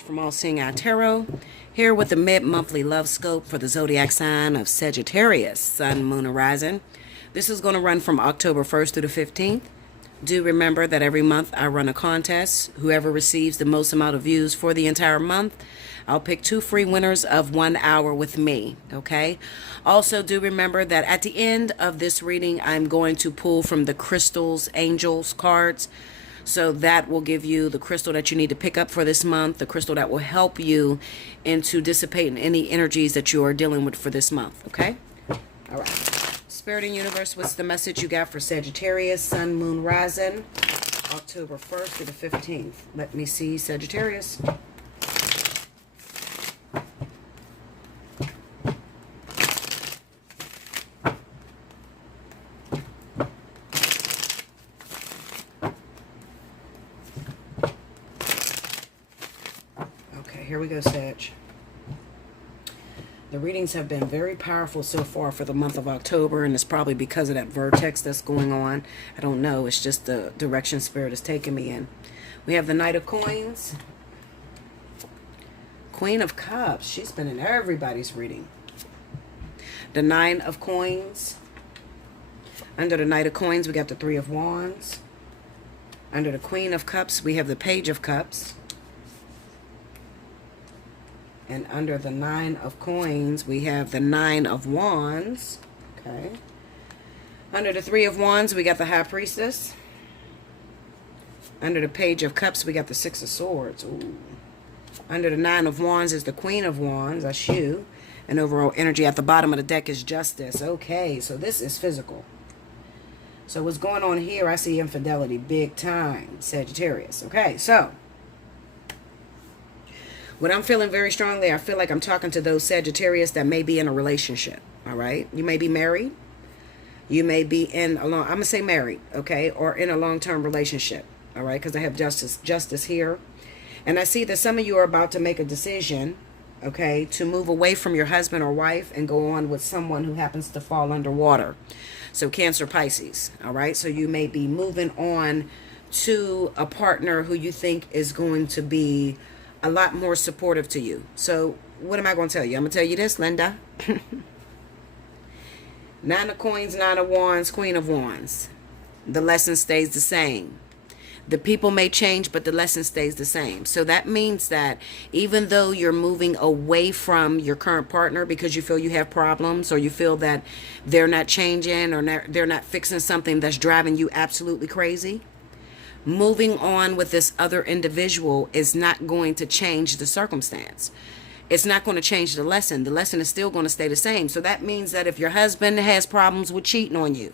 From Allseeingeyetarot, here with the mid-monthly love scope for the zodiac sign of Sagittarius, Sun, Moon, and Rising. This is going to run from October 1st through the 15th. Do remember that every month I run a contest. Whoever receives the most amount of views for the entire month, I'll pick 2 free winners of 1 hour with me, okay? Also, do remember that at the end of this reading, I'm going to pull from the Crystals, Angels cards. So that will give you the crystal that you need to pick up for this month, the crystal that will help you into dissipating any energies that you are dealing with for this month, okay? All right. Spirit and Universe, what's the message you got for Sagittarius, Sun, Moon, Rising, October 1st to the 15th? Let me see, Sagittarius. Here we go, Sag. The readings have been very powerful so far for the month of October, and it's probably because of that vertex that's going on. I don't know. It's just the direction Spirit is taking me in. We have the Knight of Coins. Queen of Cups. She's been in everybody's reading. The 9 of Coins. Under the Knight of Coins, we got the 3 of Wands. Under the Queen of Cups, we have the Page of Cups. And under the 9 of Coins, we have the 9 of Wands. Okay. Under the 3 of Wands, we got the High Priestess. Under the Page of Cups, we got the 6 of Swords. Ooh. Under the 9 of Wands is the Queen of Wands. That's you. And overall energy at the bottom of the deck is Justice. Okay, so this is physical. So what's going on here, I see infidelity big time, Sagittarius. Okay, so what I'm feeling very strongly, I feel like I'm talking to those Sagittarius that may be in a relationship, all right? You may be married. You may be in a long, I'm going to say married, okay? Or in a long-term relationship, all right? Because I have justice here. And I see that some of you are about to make a decision, okay, to move away from your husband or wife and go on with someone who happens to fall underwater. So Cancer, Pisces, all right? So you may be moving on to a partner who you think is going to be a lot more supportive to you. So what am I going to tell you? I'm going to tell you this, Linda. 9 of Coins, 9 of Wands, Queen of Wands. The lesson stays the same. The people may change, but the lesson stays the same. So that means that even though you're moving away from your current partner because you feel you have problems, or you feel that they're not changing, or they're not fixing something that's driving you absolutely crazy, moving on with this other individual is not going to change the circumstance. It's not going to change the lesson. The lesson is still going to stay the same. So that means that if your husband has problems with cheating on you,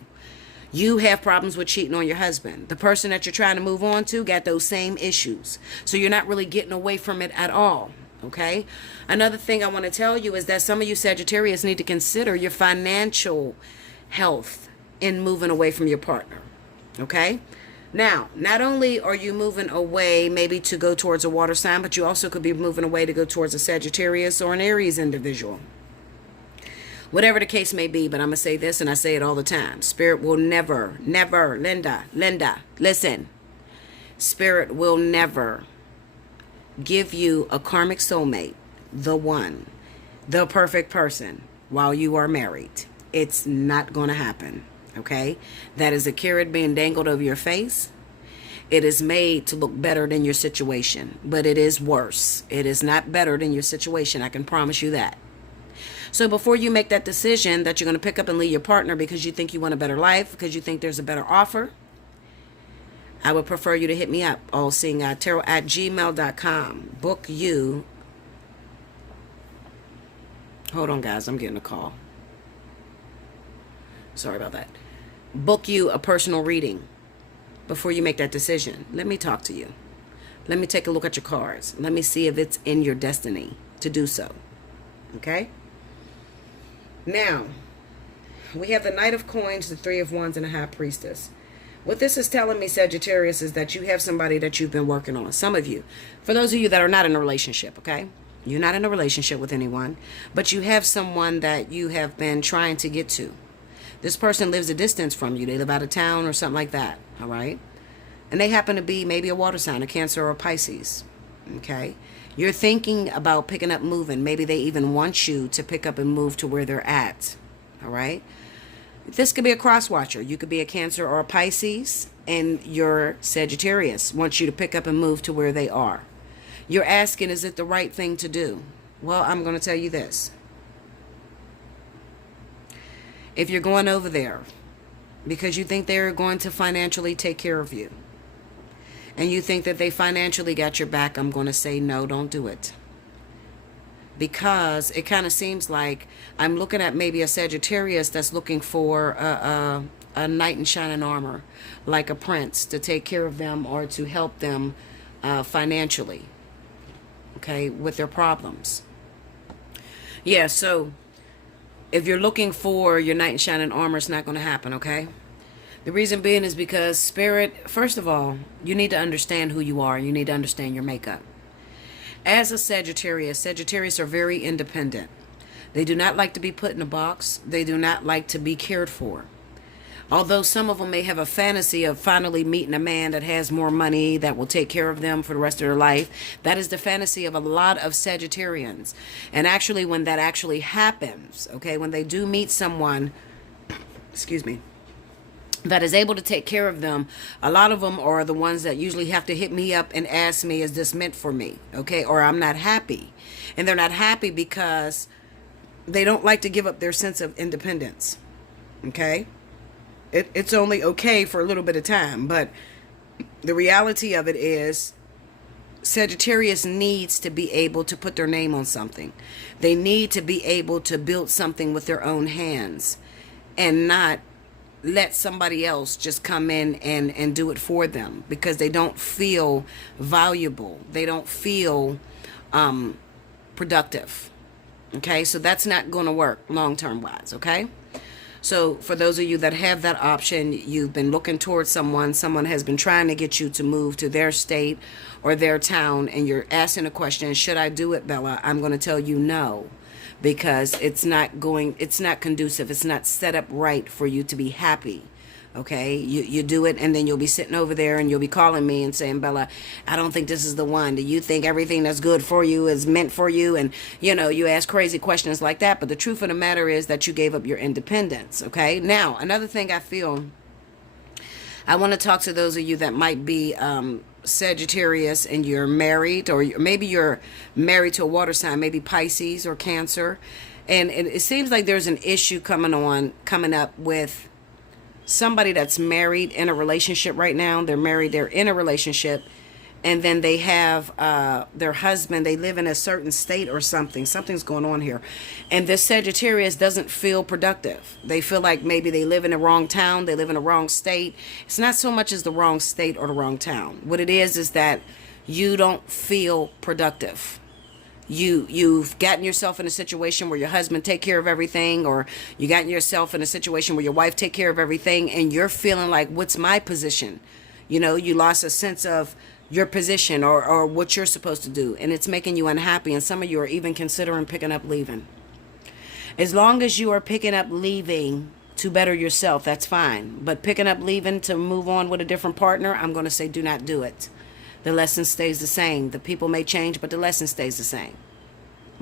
you have problems with cheating on your husband. The person that you're trying to move on to got those same issues. So you're not really getting away from it at all. Okay? Another thing I want to tell you is that some of you Sagittarius need to consider your financial health in moving away from your partner. Okay? Now, not only are you moving away maybe to go towards a water sign, but you also could be moving away to go towards a Sagittarius or an Aries individual. Whatever the case may be, but I'm going to say this, and I say it all the time. Spirit will never, Linda, listen. Spirit will never give you a karmic soulmate, the one, the perfect person, while you are married. It's not going to happen. Okay, that is a carrot being dangled over your face. It is made to look better than your situation, but it is worse. It is not better than your situation. I can promise you that. So before you make that decision that you're going to pick up and leave your partner because you think you want a better life, because you think there's a better offer, I would prefer you to hit me up, allseeingeyetarot@gmail.com. Book you. Hold on, guys. I'm getting a call. Sorry about that. Book you a personal reading before you make that decision. Let me talk to you. Let me take a look at your cards. Let me see if it's in your destiny to do so. Okay? Now, we have the Knight of Coins, the 3 of Wands, and the High Priestess. What this is telling me, Sagittarius, is that you have somebody that you've been working on. Some of you. For those of you that are not in a relationship, okay? You're not in a relationship with anyone, but you have someone that you have been trying to get to. This person lives a distance from you. They live out of town or something like that, all right? And they happen to be maybe a water sign, a Cancer or a Pisces, okay? You're thinking about picking up, moving. Maybe they even want you to pick up and move to where they're at. All right. This could be a cross watcher. You could be a Cancer or a Pisces, and your Sagittarius wants you to pick up and move to where they are. You're asking, is it the right thing to do? Well, I'm going to tell you this. If you're going over there because you think they're going to financially take care of you, and you think that they financially got your back, I'm going to say no, don't do it. Because it kind of seems like I'm looking at maybe a Sagittarius that's looking for a knight in shining armor, like a prince, to take care of them or to help them financially, okay, with their problems. Yeah, so if you're looking for your knight in shining armor, it's not going to happen, okay? The reason being is because Spirit, first of all, you need to understand who you are. You need to understand your makeup. As a Sagittarius, Sagittarius are very independent. They do not like to be put in a box. They do not like to be cared for. Although some of them may have a fantasy of finally meeting a man that has more money that will take care of them for the rest of their life. That is the fantasy of a lot of Sagittarians. And actually, when that actually happens, okay, when they do meet someone, excuse me, that is able to take care of them, a lot of them are the ones that usually have to hit me up and ask me, is this meant for me? Okay, or I'm not happy. And they're not happy because they don't like to give up their sense of independence. Okay, it's only okay for a little bit of time, but the reality of it is Sagittarius needs to be able to put their name on something. They need to be able to build something with their own hands and not let somebody else just come in and do it for them, because they don't feel valuable. They don't feel productive. Okay, so that's not going to work long-term wise, okay? So for those of you that have that option, you've been looking towards someone has been trying to get you to move to their state or their town, and you're asking a question, should I do it, Bella? I'm going to tell you no. Because it's not conducive. It's not set up right for you to be happy. Okay, you do it, and then you'll be sitting over there and you'll be calling me and saying, Bella, I don't think this is the one. Do you think everything that's good for you is meant for you? And you ask crazy questions like that. But the truth of the matter is that you gave up your independence. Okay, now another thing I feel, I want to talk to those of you that might be Sagittarius and you're married, or maybe you're married to a water sign, maybe Pisces or Cancer, and it seems like there's an issue coming up with somebody that's married in a relationship right now. They're married, they're in a relationship, and then they have their husband, they live in a certain state or something's going on here, and this Sagittarius doesn't feel productive. They feel like maybe they live in the wrong town, they live in the wrong state. It's not so much as the wrong state or the wrong town. What it is that you don't feel productive. You've gotten yourself in a situation where your husband take care of everything, or you gotten yourself in a situation where your wife take care of everything, and you're feeling like, what's my position? You lost a sense of your position or what you're supposed to do, and it's making you unhappy, and some of you are even considering picking up leaving. As long as you are picking up leaving to better yourself, that's fine. But picking up leaving to move on with a different partner, I'm going to say do not do it. The lesson stays the same. The people may change, but the lesson stays the same.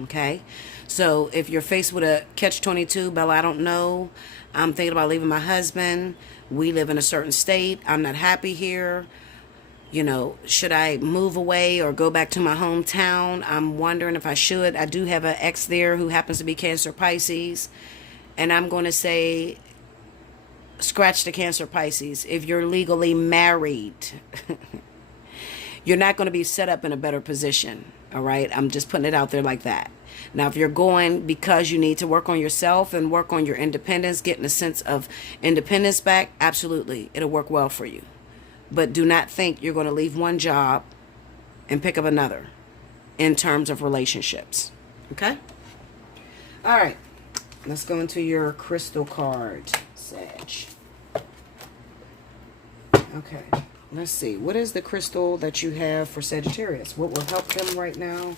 Okay? So if you're faced with a catch-22, Bella, I don't know. I'm thinking about leaving my husband. We live in a certain state. I'm not happy here. Should I move away or go back to my hometown? I'm wondering if I should. I do have an ex there who happens to be Cancer Pisces. And I'm going to say, scratch the Cancer Pisces. If you're legally married, you're not going to be set up in a better position. All right? I'm just putting it out there like that. Now, if you're going because you need to work on yourself and work on your independence, getting a sense of independence back, absolutely, it'll work well for you. But do not think you're going to leave one job and pick up another in terms of relationships. Okay? All right. Let's go into your crystal card, Sag. Okay. Let's see. What is the crystal that you have for Sagittarius? What will help them right now?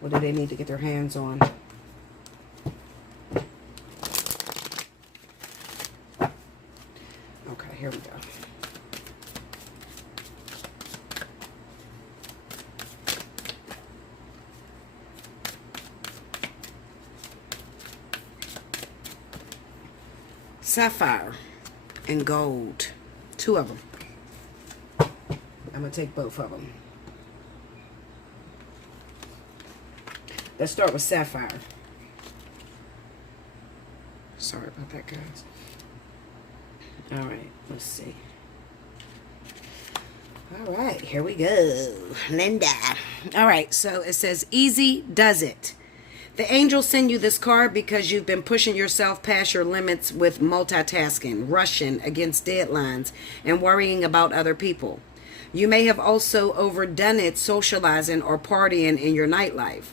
What do they need to get their hands on? Okay, here we go. Sapphire and gold. Two of them. I'm going to take both of them. Let's start with Sapphire. Sorry about that, guys. All right, let's see. All right, here we go. Linda. All right, so it says, easy does it. The angels send you this card because you've been pushing yourself past your limits with multitasking, rushing against deadlines, and worrying about other people. You may have also overdone it socializing or partying in your nightlife.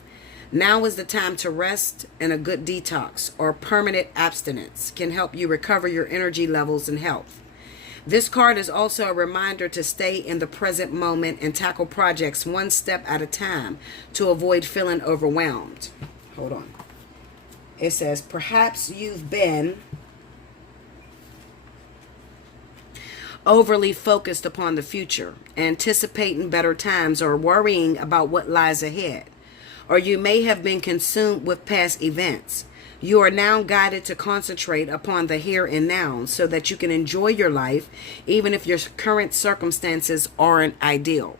Now is the time to rest, and a good detox or permanent abstinence can help you recover your energy levels and health. This card is also a reminder to stay in the present moment and tackle projects one step at a time to avoid feeling overwhelmed. Hold on. It says, perhaps you've been overly focused upon the future, anticipating better times, or worrying about what lies ahead. Or you may have been consumed with past events. You are now guided to concentrate upon the here and now so that you can enjoy your life even if your current circumstances aren't ideal.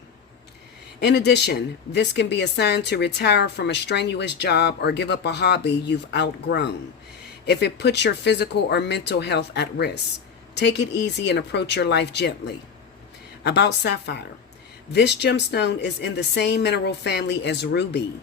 In addition, this can be a sign to retire from a strenuous job or give up a hobby you've outgrown if it puts your physical or mental health at risk. Take it easy and approach your life gently. About Sapphire. This gemstone is in the same mineral family as ruby.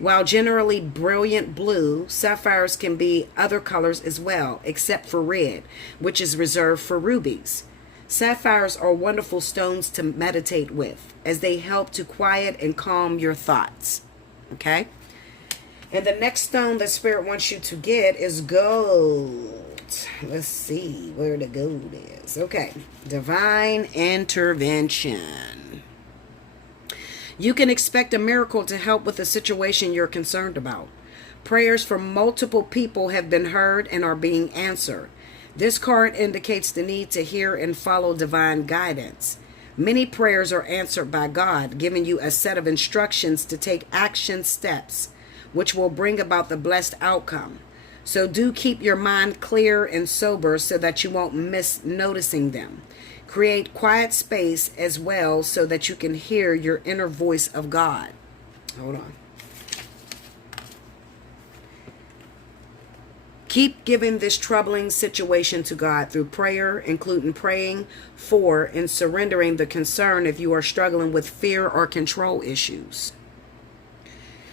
While generally brilliant blue, sapphires can be other colors as well, except for red, which is reserved for rubies. Sapphires are wonderful stones to meditate with, as they help to quiet and calm your thoughts. Okay? And the next stone that Spirit wants you to get is gold. Let's see where the gold is. Okay. Divine intervention. You can expect a miracle to help with the situation you're concerned about. Prayers from multiple people have been heard and are being answered. This card indicates the need to hear and follow divine guidance. Many prayers are answered by God, giving you a set of instructions to take action steps, which will bring about the blessed outcome. So do keep your mind clear and sober so that you won't miss noticing them. Create quiet space as well so that you can hear your inner voice of God. Hold on. Keep giving this troubling situation to God through prayer, including praying for and surrendering the concern if you are struggling with fear or control issues.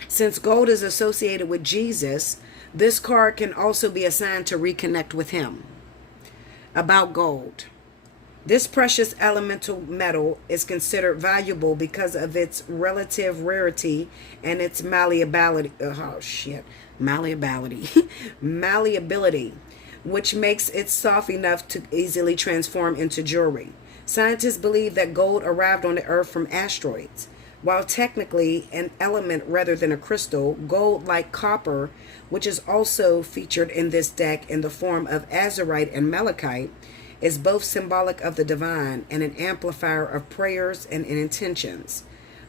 Since gold is associated with Jesus, this card can also be a sign to reconnect with him. About gold. This precious elemental metal is considered valuable because of its relative rarity and its malleability. Malleability, which makes it soft enough to easily transform into jewelry. Scientists believe that gold arrived on the earth from asteroids. While technically an element rather than a crystal, gold, like copper, which is also featured in this deck in the form of azurite and malachite, is both symbolic of the divine and an amplifier of prayers and intentions.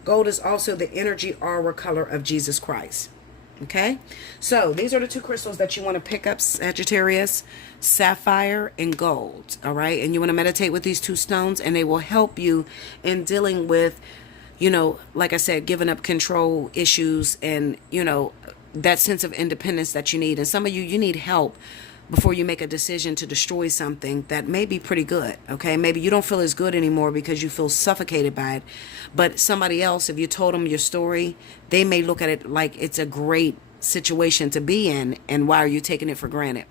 Gold is also the energy aura color of Jesus Christ. Okay, so these are the two crystals that you want to pick up, Sagittarius: sapphire and gold. All right, and you want to meditate with these two stones, and they will help you in dealing with, like I said, giving up control issues and, that sense of independence that you need. And some of you need help before you make a decision to destroy something that may be pretty good. Okay, maybe you don't feel as good anymore because you feel suffocated by it, but somebody else, if you told them your story, they may look at it like it's a great situation to be in, and why are you taking it for granted?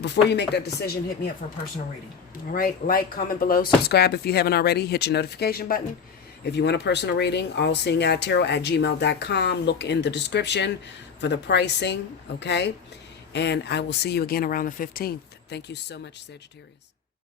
Before you make that decision, hit me up for a personal reading. All right, like, comment below, subscribe if you haven't already, hit your notification button. If you want a personal reading, allseeingeyetarot@gmail.com. Look in the description for the pricing. Okay, and I will see you again around the 15th. Thank you so much, Sagittarius.